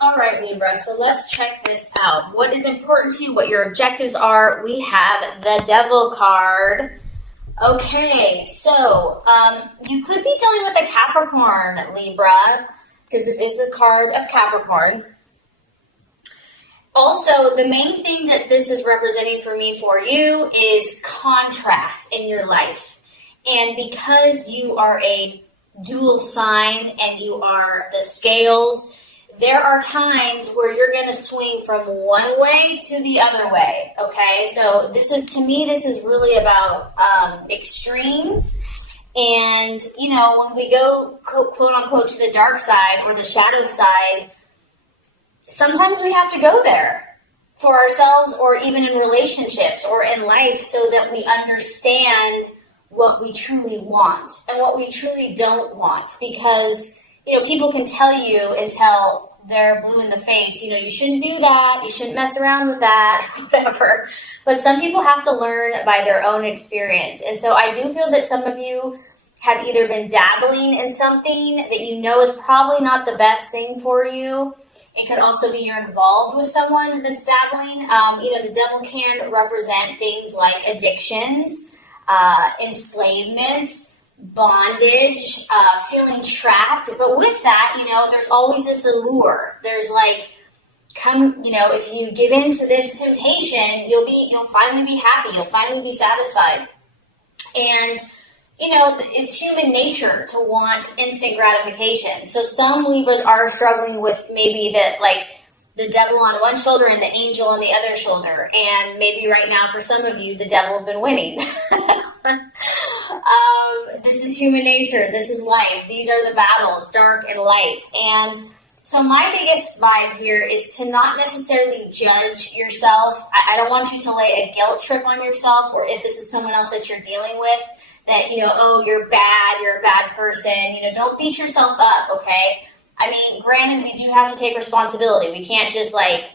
All right, Libra, so let's check this out. What is important to you, what your objectives are. We have the Devil card. Okay, so you could be dealing with a Capricorn, Libra, because this is the card of Capricorn. Also, the main thing that this is representing for me for you is contrast in your life. And because you are a dual sign and you are the scales, there are times where you're going to swing from one way to the other way, okay? So this is, to me, this is really about extremes. And, you know, when we go, quote unquote, to the dark side or the shadow side, sometimes we have to go there for ourselves or even in relationships or in life so that we understand what we truly want and what we truly don't want. Because, you know, people can tell you until they're blue in the face, you know, you shouldn't do that, you shouldn't mess around with that, whatever. But some people have to learn by their own experience. And so I do feel that some of you have either been dabbling in something that you know is probably not the best thing for you. It could also be you're involved with someone that's dabbling. You know, the devil can represent things like addictions, enslavement, bondage, feeling trapped. But with that, you know, there's always this allure. There's like, come, you know, if you give in to this temptation, you'll finally be happy. You'll finally be satisfied. And, you know, it's human nature to want instant gratification. So some Libras are struggling with maybe that, like, the devil on one shoulder and the angel on the other shoulder. And maybe right now for some of you, the devil's been winning. This is human nature. This is life. These are the battles, dark and light. And so my biggest vibe here is to not necessarily judge yourself. I don't want you to lay a guilt trip on yourself, or if this is someone else that you're dealing with, that, you know, oh, you're a bad person. You know, don't beat yourself up, okay? I mean, granted, we do have to take responsibility. We can't just, like,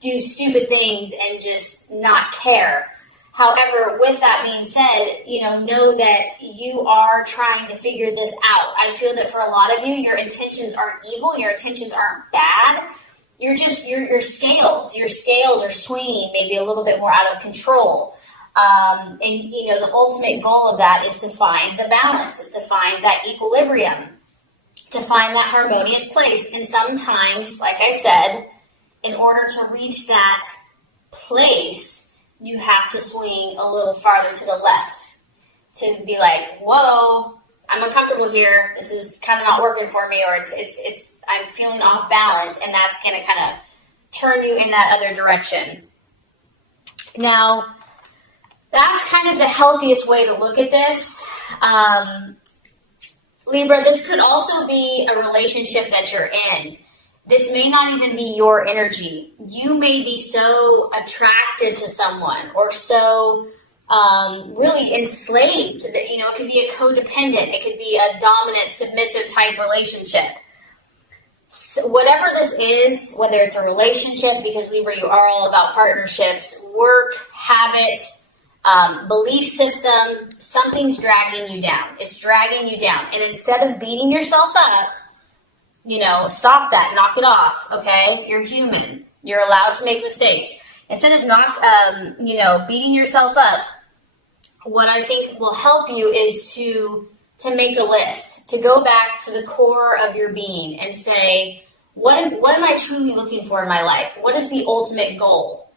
do stupid things and just not care. However, with that being said, you know that you are trying to figure this out. I feel that for a lot of you, your intentions aren't evil. Your intentions aren't bad. You're just, your scales are swinging maybe a little bit more out of control. And, you know, the ultimate goal of that is to find the balance, is to find that equilibrium, to find that harmonious place. And sometimes, like I said, in order to reach that place, you have to swing a little farther to the left to be like, whoa, I'm uncomfortable here. This is kind of not working for me, or it's I'm feeling off balance, and that's going to kind of turn you in that other direction. Now, that's kind of the healthiest way to look at this. Libra, this could also be a relationship that you're in. This may not even be your energy. You may be so attracted to someone or so really enslaved that, you know, it could be a codependent. It could be a dominant, submissive type relationship. So whatever this is, whether it's a relationship, because Libra, you are all about partnerships, work, habit, belief system, something's dragging you down. It's dragging you down. And instead of beating yourself up, you know, stop that, knock it off, okay? You're human. You're allowed to make mistakes. Instead of beating yourself up, what I think will help you is to make a list, to go back to the core of your being and say, what am I truly looking for in my life? What is the ultimate goal?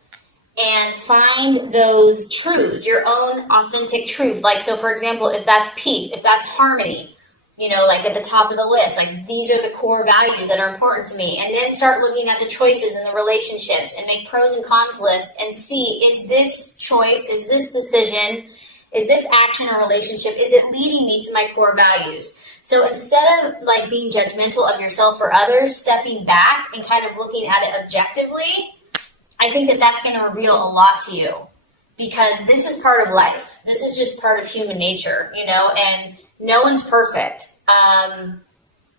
And find those truths, your own authentic truth. Like, so for example, if that's peace, if that's harmony, you know, like at the top of the list, like these are the core values that are important to me. And then start looking at the choices and the relationships and make pros and cons lists and see, is this choice, is this decision, is this action or relationship, is it leading me to my core values? So instead of like being judgmental of yourself or others, stepping back and kind of looking at it objectively, I think that that's going to reveal a lot to you, because this is part of life. This is just part of human nature, you know, and no one's perfect.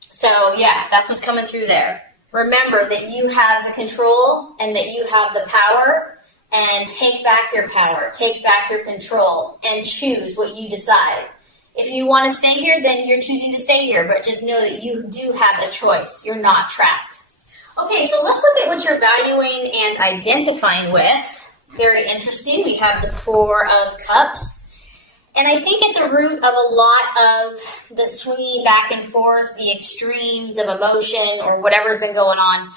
So yeah, that's what's coming through there. Remember that you have the control and that you have the power, and take back your power, take back your control, and choose what you decide. If you want to stay here, then you're choosing to stay here, but just know that you do have a choice. You're not trapped. Okay, so let's look at what you're valuing and identifying with. Very interesting. We have the Four of Cups. And I think at the root of a lot of the swinging back and forth, the extremes of emotion or whatever's been going on,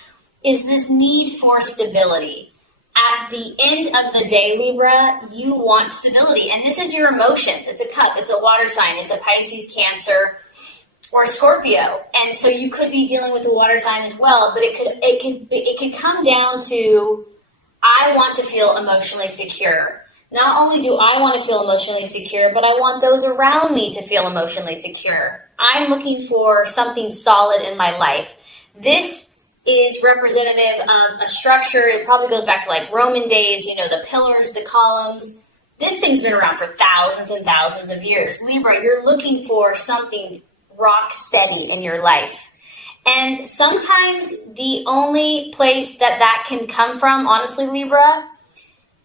is this need for stability. At the end of the day, Libra, you want stability. And this is your emotions. It's a cup. It's a water sign. It's a Pisces, Cancer, or Scorpio. And so you could be dealing with a water sign as well. But it could come down to, I want to feel emotionally secure. Not only do I want to feel emotionally secure, but I want those around me to feel emotionally secure. I'm looking for something solid in my life. This is representative of a structure. It probably goes back to like Roman days, the pillars, the columns. This thing's been around for thousands and thousands of years. Libra, you're looking for something rock steady in your life. And sometimes the only place that can come from, honestly, Libra,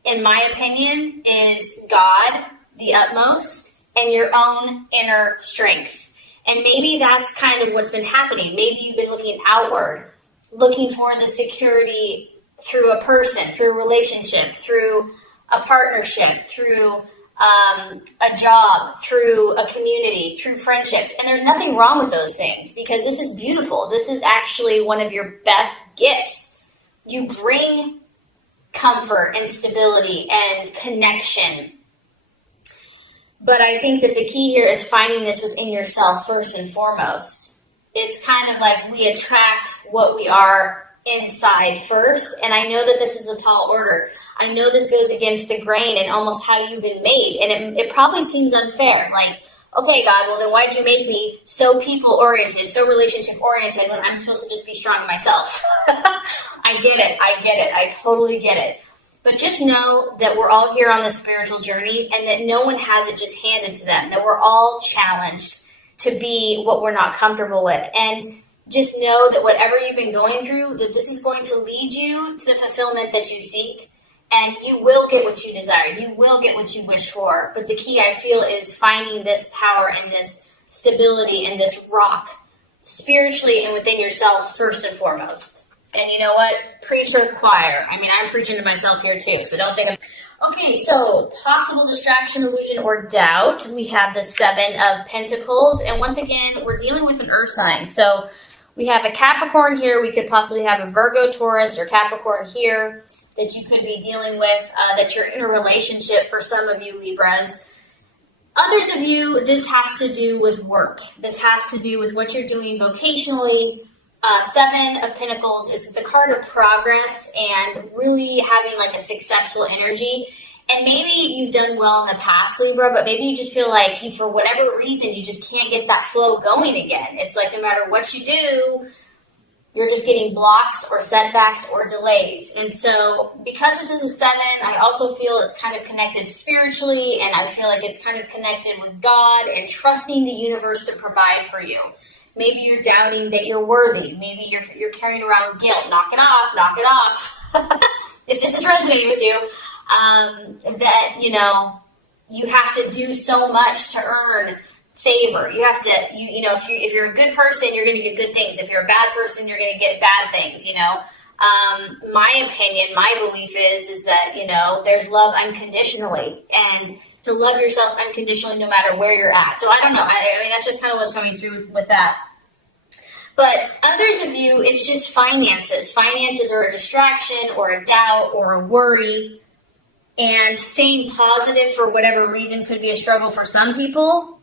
in my opinion, is God, the utmost, and your own inner strength. And maybe that's kind of what's been happening. Maybe you've been looking outward, looking for the security through a person, through a relationship, through a partnership, through a job, through a community, through friendships. And there's nothing wrong with those things because this is beautiful. This is actually one of your best gifts. You bring comfort and stability and connection. But I think that the key here is finding this within yourself first and foremost. It's kind of like we attract what we are inside first. And I know that this is a tall order. I know this goes against the grain and almost how you've been made. And it probably seems unfair. Like, okay, God, well then why'd you make me so people-oriented, so relationship-oriented when I'm supposed to just be strong in myself? I get it. I totally get it. But just know that we're all here on this spiritual journey and that no one has it just handed to them, that we're all challenged to be what we're not comfortable with. And just know that whatever you've been going through, that this is going to lead you to the fulfillment that you seek. And you will get what you desire. You will get what you wish for. But the key, I feel, is finding this power and this stability and this rock spiritually and within yourself first and foremost. And you know what? Preach or choir. I mean, I'm preaching to myself here too, so don't think I'm... Okay, so possible distraction, illusion, or doubt. We have the Seven of Pentacles. And once again, we're dealing with an earth sign. So we have a Capricorn here. We could possibly have a Virgo, Taurus, or Capricorn here that you could be dealing with, that you're in a relationship for some of you Libras. Others of you, this has to do with work. This has to do with what you're doing vocationally. Seven of Pentacles is the card of progress and really having like a successful energy. And maybe you've done well in the past, Libra, but maybe you just feel like you, for whatever reason, you just can't get that flow going again. It's like no matter what you do, you're just getting blocks or setbacks or delays. And so because this is a seven, I also feel it's kind of connected spiritually, and I feel like it's kind of connected with God and trusting the universe to provide for you. Maybe you're doubting that you're worthy. Maybe you're carrying around guilt. Knock it off, knock it off. If this is resonating with you, that, you have to do so much to earn favor. You have to, if you're a good person, you're going to get good things. If you're a bad person, you're going to get bad things, My opinion, my belief is that, there's love unconditionally, and to love yourself unconditionally no matter where you're at. So I don't know. I mean, that's just kind of what's coming through with that. But others of you, it's just finances. Finances are a distraction or a doubt or a worry. And staying positive for whatever reason could be a struggle for some people.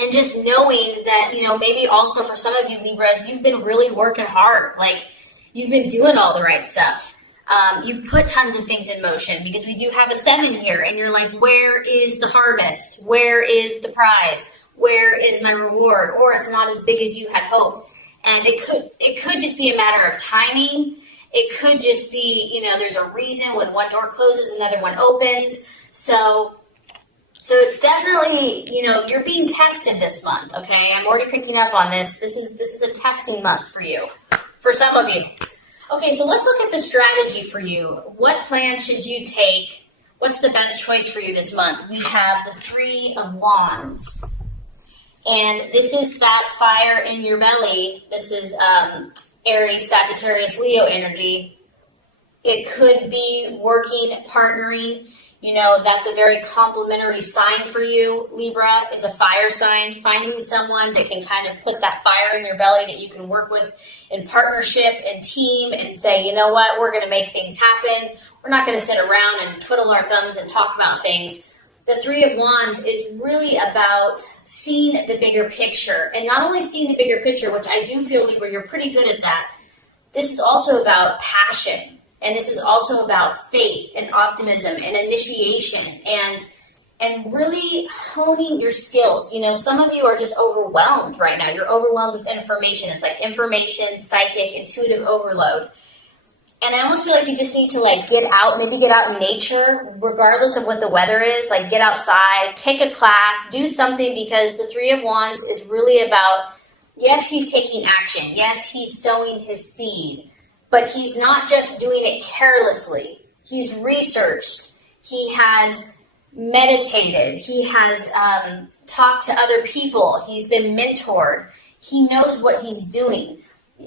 And just knowing that, maybe also for some of you Libras, you've been really working hard. Like, you've been doing all the right stuff. You've put tons of things in motion because we do have a seven here. And you're like, where is the harvest? Where is the prize? Where is my reward? Or it's not as big as you had hoped. And it could just be a matter of timing. It could just be, there's a reason when one door closes, another one opens. So it's definitely, you're being tested this month, okay? I'm already picking up on this. This is a testing month for you, for some of you. Okay, so let's look at the strategy for you. What plan should you take? What's the best choice for you this month? We have the Three of Wands. And this is that fire in your belly. This is Aries, Sagittarius, Leo energy. It could be working, partnering. You know, that's a very complementary sign for you. Libra is a fire sign. Finding someone that can kind of put that fire in your belly that you can work with in partnership and team and say, you know what, we're going to make things happen. We're not going to sit around and twiddle our thumbs and talk about things. The Three of Wands is really about seeing the bigger picture. And not only seeing the bigger picture, which I do feel, Libra, you're pretty good at that. This is also about passion. And this is also about faith and optimism and initiation and really honing your skills. You know, some of you are just overwhelmed right now. You're overwhelmed with information. It's like information, psychic, intuitive overload. And I almost feel like you just need to like get out, maybe get out in nature, regardless of what the weather is, like get outside, take a class, do something, because the Three of Wands is really about, yes, he's taking action. Yes, he's sowing his seed. But he's not just doing it carelessly. He's researched. He has meditated. He has talked to other people. He's been mentored. He knows what he's doing,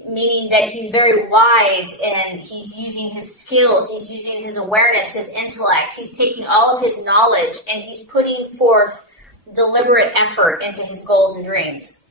meaning that he's very wise and he's using his skills. He's using his awareness, his intellect. He's taking all of his knowledge and he's putting forth deliberate effort into his goals and dreams.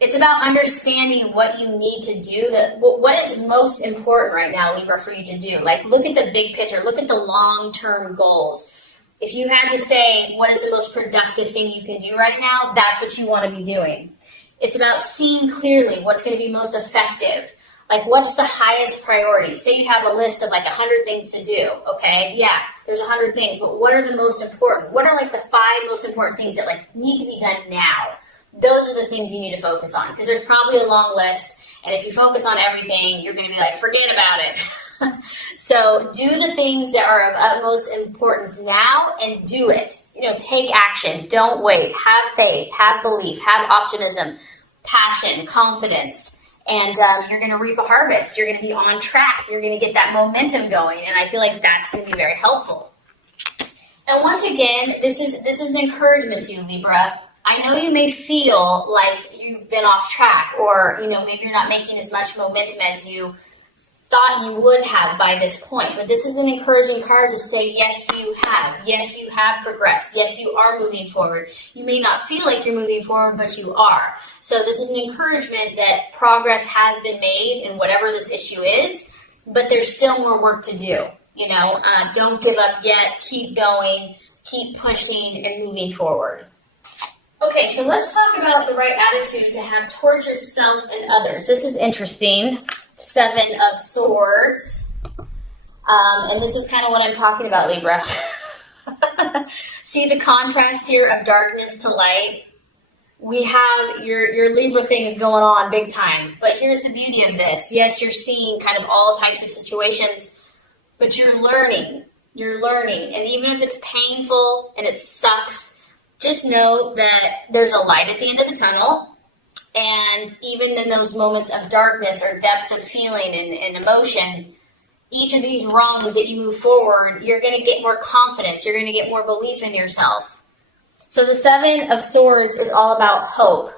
It's about understanding what you need to do, what is most important right now, Libra, for you to do. Like, look at the big picture. Look at the long-term goals. If you had to say, what is the most productive thing you can do right now, that's what you want to be doing. It's about seeing clearly what's going to be most effective. Like, what's the highest priority? Say you have a list of like 100 things to do, okay? Yeah, there's 100 things, but what are the most important? What are like the 5 most important things that like need to be done now? Those are the things you need to focus on, because there's probably a long list, and if you focus on everything, you're going to be like, forget about it. So do the things that are of utmost importance now and do it. You know, take action. Don't wait. Have faith, have belief, have optimism, passion, confidence, and you're going to reap a harvest. You're going to be on track. You're going to get that momentum going, and I feel like that's going to be very helpful. And once again, this is an encouragement to you, Libra. I know you may feel like you've been off track, or, you know, maybe you're not making as much momentum as you thought you would have by this point. But this is an encouraging card to say, yes, you have. Yes, you have progressed. Yes, you are moving forward. You may not feel like you're moving forward, but you are. So this is an encouragement that progress has been made in whatever this issue is, but there's still more work to do. You know, don't give up yet. Keep going. Keep pushing and moving forward. Okay, so let's talk about the right attitude to have towards yourself and others. This is interesting. 7 of Swords. And this is kind of what I'm talking about, Libra. See the contrast here of darkness to light? We have your Libra thing is going on big time. But here's the beauty of this. Yes, you're seeing kind of all types of situations, but you're learning. You're learning. And even if it's painful and it sucks, just know that there's a light at the end of the tunnel, and even in those moments of darkness or depths of feeling and emotion, each of these rungs that you move forward, you're going to get more confidence. You're going to get more belief in yourself. So the 7 of Swords is all about hope,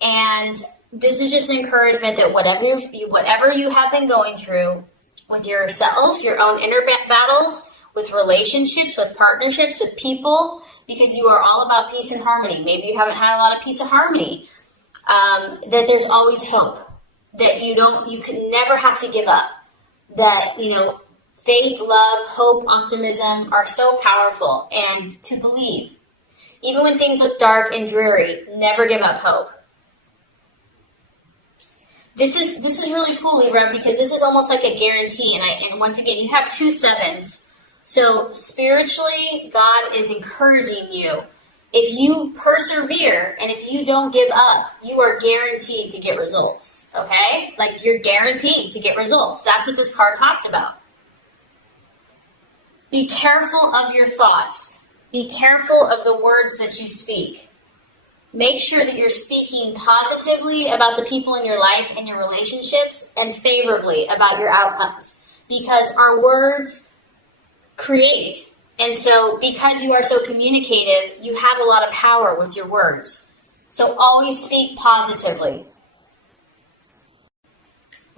and this is just an encouragement that whatever you have been going through with yourself, your own inner battles, with relationships, with partnerships, with people, because you are all about peace and harmony. Maybe you haven't had a lot of peace and harmony. That there's always hope. That you can never have to give up. That, you know, faith, love, hope, optimism are so powerful, and to believe. Even when things look dark and dreary, never give up hope. This is really cool, Libra, because this is almost like a guarantee. And once again, you have 2 7s. So spiritually, God is encouraging you. If you persevere and if you don't give up, you are guaranteed to get results, okay? Like, you're guaranteed to get results. That's what this card talks about. Be careful of your thoughts. Be careful of the words that you speak. Make sure that you're speaking positively about the people in your life and your relationships, and favorably about your outcomes, because our words create. And so because you are so communicative, you have a lot of power with your words. So always speak positively.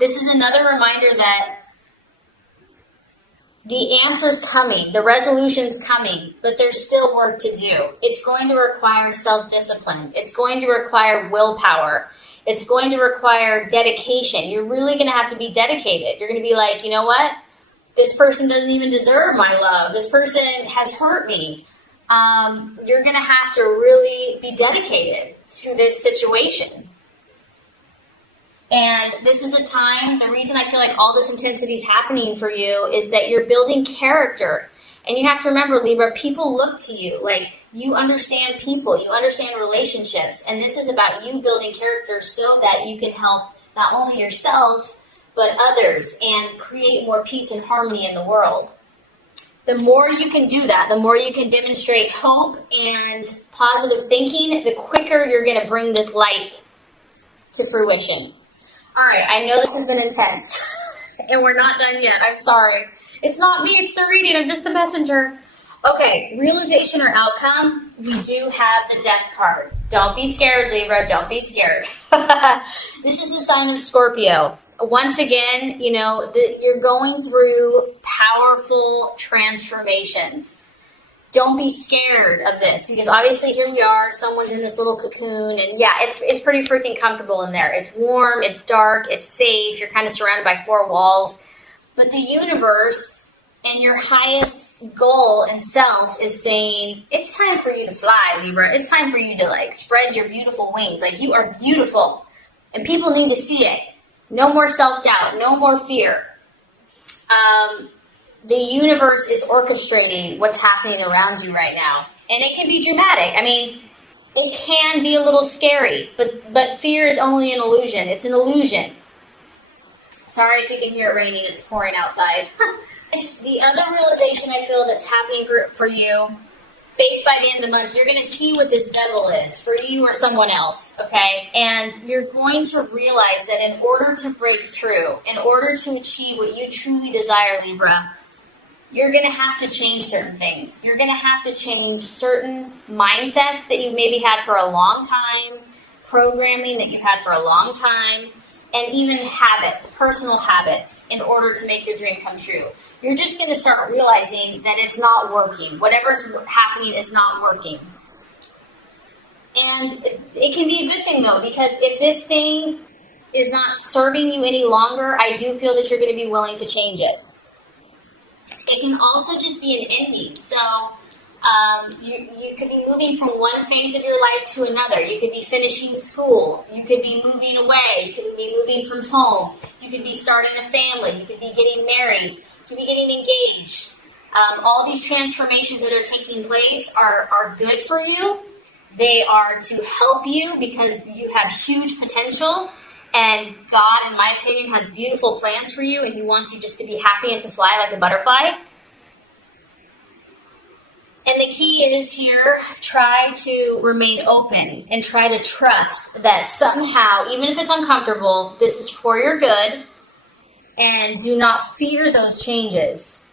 This is another reminder that the answer's coming, the resolution's coming, but there's still work to do. It's going to require self-discipline. It's going to require willpower. It's going to require dedication. You're really going to have to be dedicated. You're going to be like, you know what? This person doesn't even deserve my love. This person has hurt me. You're going to have to really be dedicated to this situation. And this is a time, the reason I feel like all this intensity is happening for you is that you're building character. And you have to remember, Libra, people look to you. Like, you understand people, you understand relationships. And this is about you building character so that you can help not only yourself, but others and create more peace and harmony in the world. The more you can do that, the more you can demonstrate hope and positive thinking, the quicker you're going to bring this light to fruition. All right, I know this has been intense, and we're not done yet. I'm sorry. It's not me, it's the reading. I'm just the messenger. Okay, realization or outcome, we do have the Death card. Don't be scared, Libra. Don't be scared. This is the sign of Scorpio. Once again, you know, you're going through powerful transformations. Don't be scared of this, because obviously here we are, someone's in this little cocoon, and yeah, it's pretty freaking comfortable in there. It's warm, it's dark, it's safe, you're kind of surrounded by four walls. But the universe and your highest goal and self is saying, it's time for you to fly, Libra. It's time for you to, like, spread your beautiful wings. Like, you are beautiful, and people need to see it. No more self-doubt, no more fear. The universe is orchestrating what's happening around you right now. And it can be dramatic. I mean, it can be a little scary, but fear is only an illusion. It's an illusion. Sorry if you can hear it raining. It's pouring outside. The other realization I feel that's happening for you, based by the end of the month, you're going to see what this devil is for you or someone else, okay? And you're going to realize that in order to break through, in order to achieve what you truly desire, Libra, you're going to have to change certain things. You're going to have to change certain mindsets that you've maybe had for a long time, programming that you've had for a long time, and even habits, personal habits, in order to make your dream come true. You're just going to start realizing that it's not working. Whatever's happening is not working. And it can be a good thing, though, because if this thing is not serving you any longer, I do feel that you're going to be willing to change it. It can also just be an ending. So you could be moving from one phase of your life to another. You could be finishing school. You could be moving away. You could be moving from home. You could be starting a family. You could be getting married. You could be getting engaged. All these transformations that are taking place are good for you. They are to help you because you have huge potential. And God, in my opinion, has beautiful plans for you, and He wants you just to be happy and to fly like a butterfly. And the key is here, try to remain open and try to trust that somehow, even if it's uncomfortable, this is for your good, and do not fear those changes.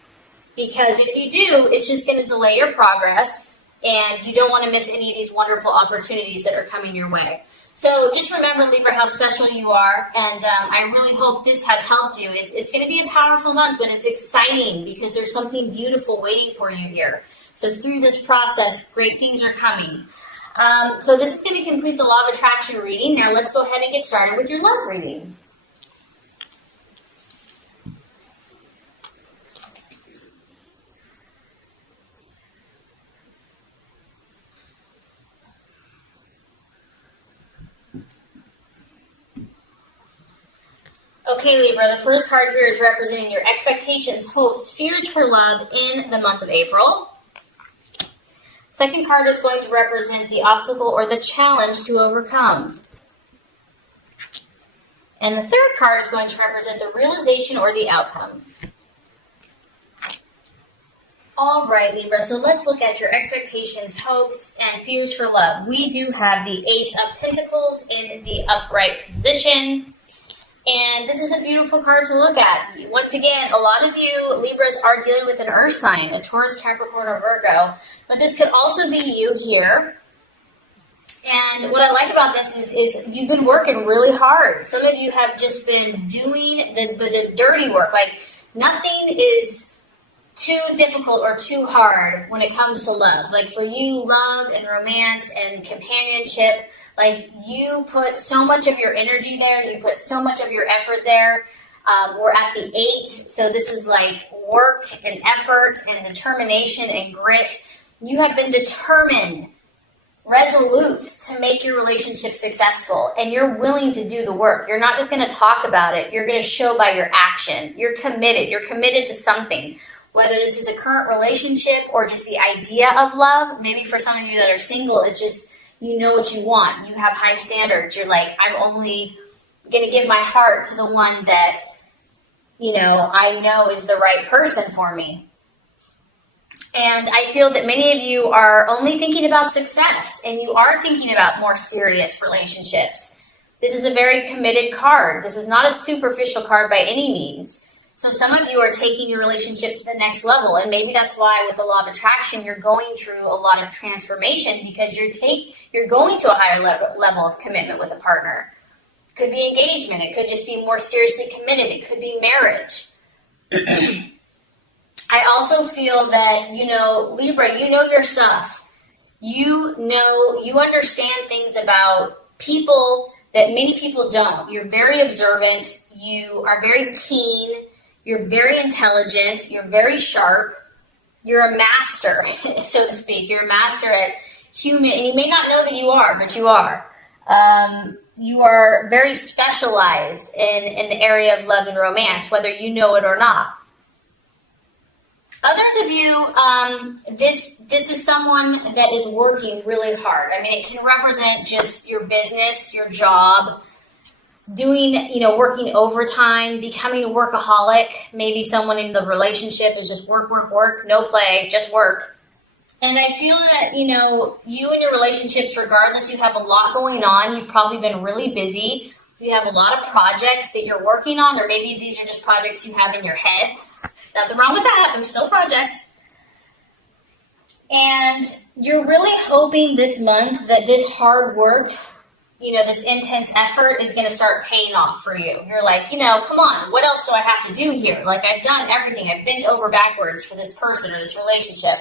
Because if you do, it's just going to delay your progress, and you don't want to miss any of these wonderful opportunities that are coming your way. So just remember, Libra, how special you are, and I really hope this has helped you. It's going to be a powerful month, but it's exciting because there's something beautiful waiting for you here. So through this process, great things are coming. So this is going to complete the Law of Attraction reading. Now let's go ahead and get started with your love reading. Okay, Libra, the first card here is representing your expectations, hopes, fears for love in the month of April. Second card is going to represent the obstacle or the challenge to overcome. And the third card is going to represent the realization or the outcome. All right, Libra, so let's look at your expectations, hopes, and fears for love. We do have the Eight of Pentacles in the upright position. And this is a beautiful card to look at. Once again, a lot of you Libras are dealing with an earth sign, a Taurus, Capricorn, or Virgo. But this could also be you here. And what I like about this is you've been working really hard. Some of you have just been doing the dirty work. Like, nothing is too difficult or too hard when it comes to love. Like, for you, love and romance and companionship, like, you put so much of your energy there. You put so much of your effort there. We're at the 8, so this is like work and effort and determination and grit. You have been determined, resolute to make your relationship successful, and you're willing to do the work. You're not just going to talk about it. You're going to show by your action. You're committed. You're committed to something, whether this is a current relationship or just the idea of love. Maybe for some of you that are single, it's just, you know what you want. You have high standards. You're like, I'm only going to give my heart to the one that, you know, I know is the right person for me. And I feel that many of you are only thinking about success, and you are thinking about more serious relationships. This is a very committed card. This is not a superficial card by any means. So some of you are taking your relationship to the next level, and maybe that's why with the law of attraction, you're going through a lot of transformation, because you're going to a higher level of commitment with a partner. It could be engagement. It could just be more seriously committed. It could be marriage. I also feel that, you know, Libra, you know your stuff. You understand things about people that many people don't. You're very observant. You are very keen. You're very intelligent. You're very sharp. You're a master, so to speak. You're a master at human, and you may not know that you are, but you are. You are very specialized in the area of love and romance, whether you know it or not. Others of you, this is someone that is working really hard. I mean, it can represent just your business, your job, doing, you know, working overtime, becoming a workaholic. Maybe someone in the relationship is just work, work, work, no play, just work. And I feel that, you know, you and your relationships, regardless, you have a lot going on. You've probably been really busy. You have a lot of projects that you're working on, or maybe these are just projects you have in your head. Nothing wrong with that. They're still projects. And you're really hoping this month that this hard work, you know, this intense effort is going to start paying off for you. You're like, you know, come on, what else do I have to do here? Like, I've done everything. I've bent over backwards for this person or this relationship.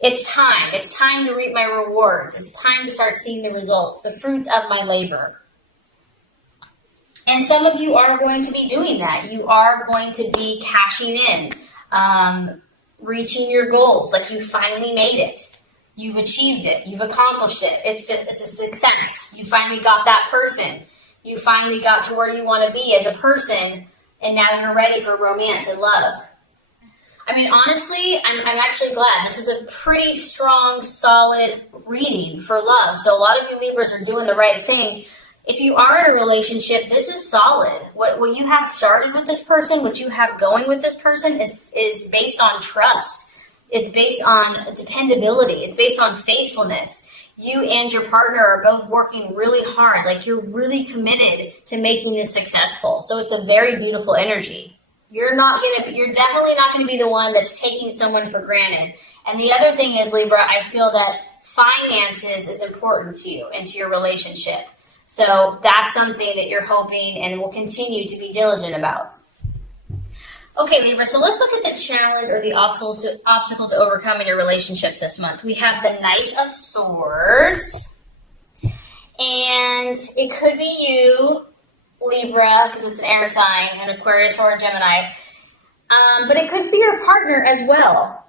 It's time. It's time to reap my rewards. It's time to start seeing the results, the fruit of my labor. And some of you are going to be doing that. You are going to be cashing in, reaching your goals. Like, you finally made it. You've achieved it. You've accomplished it. It's a success. You finally got that person. You finally got to where you want to be as a person, and now you're ready for romance and love. I mean, honestly, I'm actually glad. This is a pretty strong, solid reading for love. So a lot of you Libras are doing the right thing. If you are in a relationship, this is solid. What you have started with this person, what you have going with this person is based on trust. It's based on dependability. It's based on faithfulness. You and your partner are both working really hard. Like, you're really committed to making this successful. So it's a very beautiful energy. You're definitely not going to be the one that's taking someone for granted. And the other thing is, Libra, I feel that finances is important to you and to your relationship. So that's something that you're hoping and will continue to be diligent about. Okay, Libra, so let's look at the challenge or the obstacle to overcome in your relationships this month. We have the Knight of Swords. And it could be you, Libra, because it's an air sign, an Aquarius or a Gemini. But it could be your partner as well.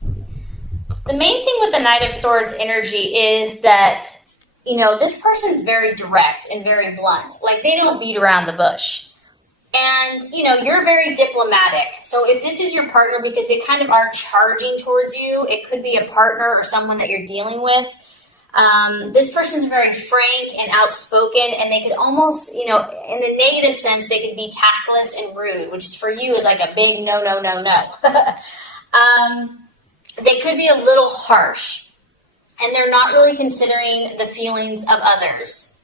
The main thing with the Knight of Swords energy is that, you know, this person's very direct and very blunt. Like, they don't beat around the bush. And, you know, you're very diplomatic. So if this is your partner, because they kind of are charging towards you, it could be a partner or someone that you're dealing with. This person's very frank and outspoken, and they could almost, you know, in a negative sense, they could be tactless and rude, which is for you is like a big no, no, no, no. They could be a little harsh, and they're not really considering the feelings of others.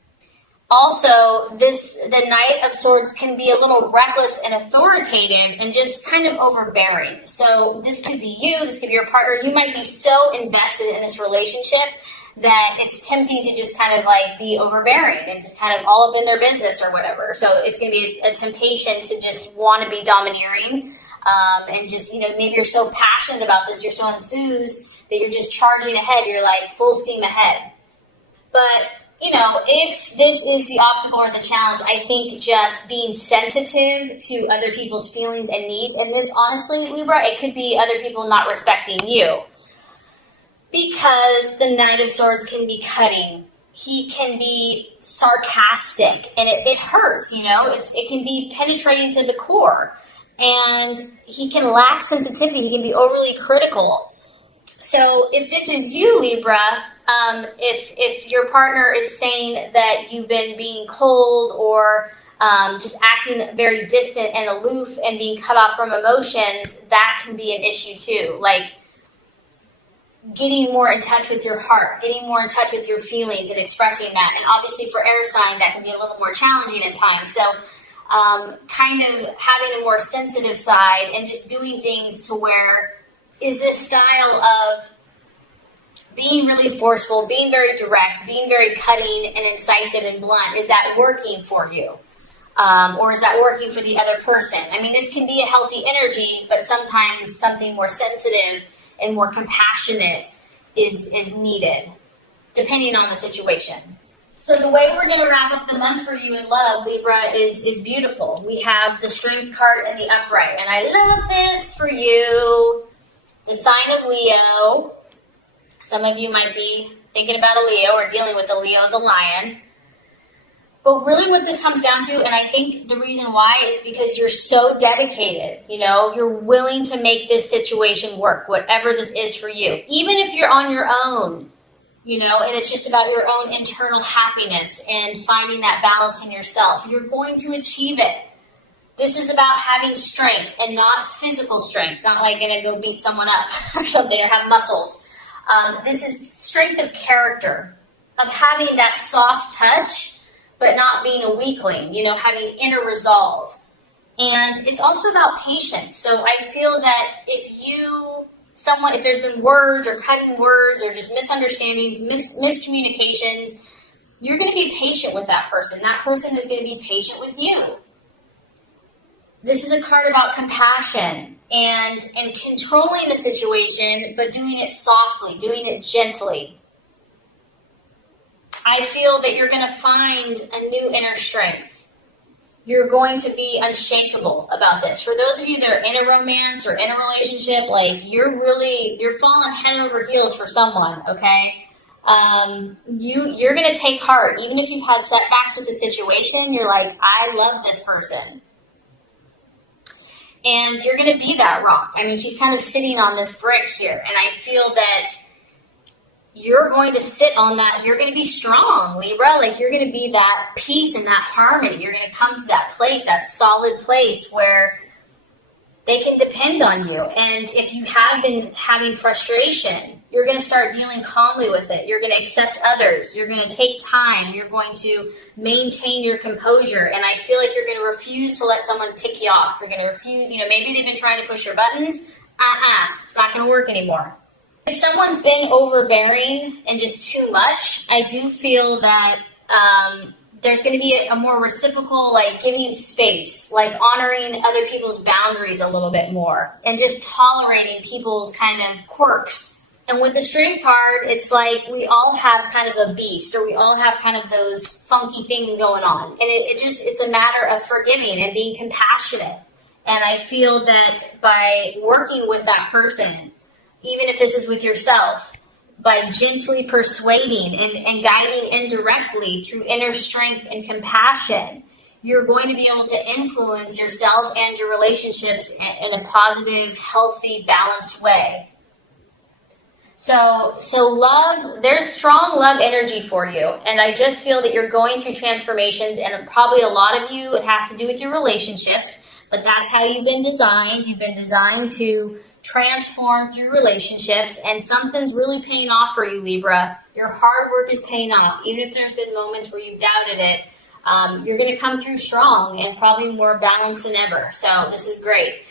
Also, the Knight of Swords can be a little reckless and authoritative and just kind of overbearing. So this could be you, this could be your partner. You might be so invested in this relationship that it's tempting to just kind of like be overbearing and just kind of all up in their business or whatever. So it's going to be a temptation to just want to be domineering. And just, maybe you're so passionate about this, you're so enthused that you're just charging ahead. You're like full steam ahead. But, if this is the obstacle or the challenge, I think just being sensitive to other people's feelings and needs, and this, honestly, Libra, it could be other people not respecting you. Because the Knight of Swords can be cutting. He can be sarcastic, and it hurts, it can be penetrating to the core. And he can lack sensitivity. He can be overly critical. So if this is you, Libra, if your partner is saying that you've been being cold or just acting very distant and aloof and being cut off from emotions, that can be an issue too. Like getting more in touch with your heart, getting more in touch with your feelings and expressing that. And obviously for air sign, that can be a little more challenging at times. So kind of having a more sensitive side and just doing things to where is this style of being really forceful, being very direct, being very cutting and incisive and blunt, is that working for you? Or is that working for the other person? I mean, this can be a healthy energy, but sometimes something more sensitive and more compassionate is needed, depending on the situation. So the way we're going to wrap up the month for you in love, Libra, is beautiful. We have the Strength card and the Upright. And I love this for you. The sign of Leo. Some of you might be thinking about a Leo or dealing with a Leo, the Lion. But really what this comes down to, and I think the reason why, is because you're so dedicated. You're willing to make this situation work, whatever this is for you. Even if you're on your own. And it's just about your own internal happiness and finding that balance in yourself. You're going to achieve it. This is about having strength and not physical strength, not like going to go beat someone up or something or have muscles. This is strength of character, of having that soft touch, but not being a weakling, having inner resolve. And it's also about patience. So I feel that if there's been words or cutting words or just misunderstandings, miscommunications, you're going to be patient with that person. That person is going to be patient with you. This is a card about compassion and controlling the situation, but doing it softly, doing it gently. I feel that you're going to find a new inner strength. You're going to be unshakable about this. For those of you that are in a romance or in a relationship, like you're falling head over heels for someone, okay? You're going to take heart. Even if you've had setbacks with the situation, you're like, I love this person. And you're going to be that rock. I mean, she's kind of sitting on this brick here. And I feel that you're going to sit on that. You're going to be strong, Libra. Like you're going to be that peace and that harmony. You're going to come to that place, that solid place where they can depend on you. And if you have been having frustration, you're going to start dealing calmly with it. You're going to accept others. You're going to take time. You're going to maintain your composure. And I feel like you're going to refuse to let someone tick you off. You're going to refuse, maybe they've been trying to push your buttons. It's not going to work anymore. If someone's been overbearing and just too much, I do feel that there's going to be a more reciprocal, like giving space, like honoring other people's boundaries a little bit more, and just tolerating people's kind of quirks. And with the Strength card, it's like we all have kind of a beast, or we all have kind of those funky things going on. And it's a matter of forgiving and being compassionate. And I feel that by working with that person, even if this is with yourself, by gently persuading and guiding indirectly through inner strength and compassion, you're going to be able to influence yourself and your relationships in a positive, healthy, balanced way. So love, there's strong love energy for you. And I just feel that you're going through transformations, and probably a lot of you, it has to do with your relationships, but that's how you've been designed. You've been designed to transform through relationships, and something's really paying off for you, Libra. Your hard work is paying off. Even if there's been moments where you've doubted it, you're going to come through strong and probably more balanced than ever. So this is great.